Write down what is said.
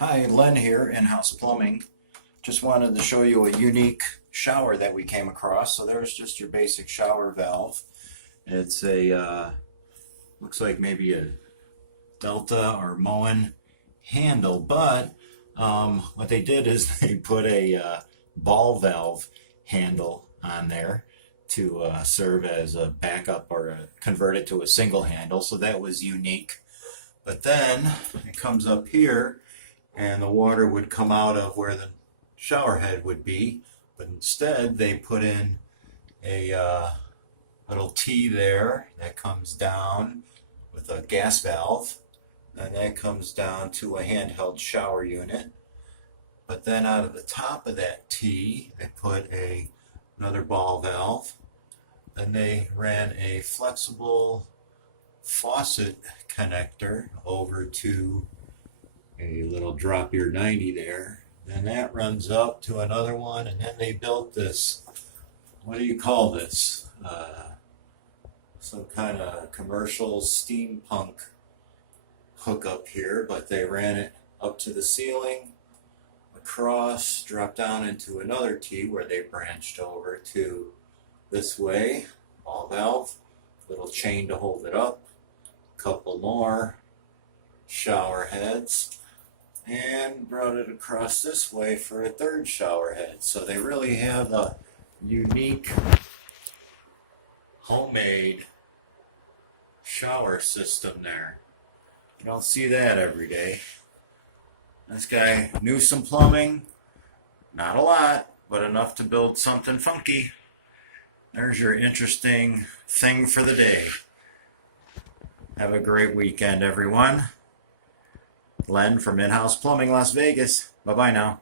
Hi, Len here, In-House Plumbing. Just wanted to show you a unique shower that we came across. So there's just your basic shower valve. It's a, looks like maybe a Delta or Moen handle, but what they did is they put a ball valve handle on there to serve as a backup or convert it to a single handle. So that was unique. But then it comes up here and the water would come out of where the shower head would be, but instead they put in a little T there that comes down with a gas valve, and that comes down to a handheld shower unit. But then out of the top of that T they put another ball valve, and they ran a flexible faucet connector over to a little drop ear 90 there. Then that runs up to another one, and then they built this, what do you call this? Some kind of commercial steampunk hookup here, but they ran it up to the ceiling, across, dropped down into another T where they branched over to this way, ball valve, little chain to hold it up, couple more shower heads, and brought it across this way for a third shower head. So they really have a unique homemade shower system there. You don't see that every day. This guy knew some plumbing, not a lot, but enough to build something funky. There's your interesting thing for the day. Have a great weekend, everyone. Len from In-House Plumbing, Las Vegas. Bye-bye now.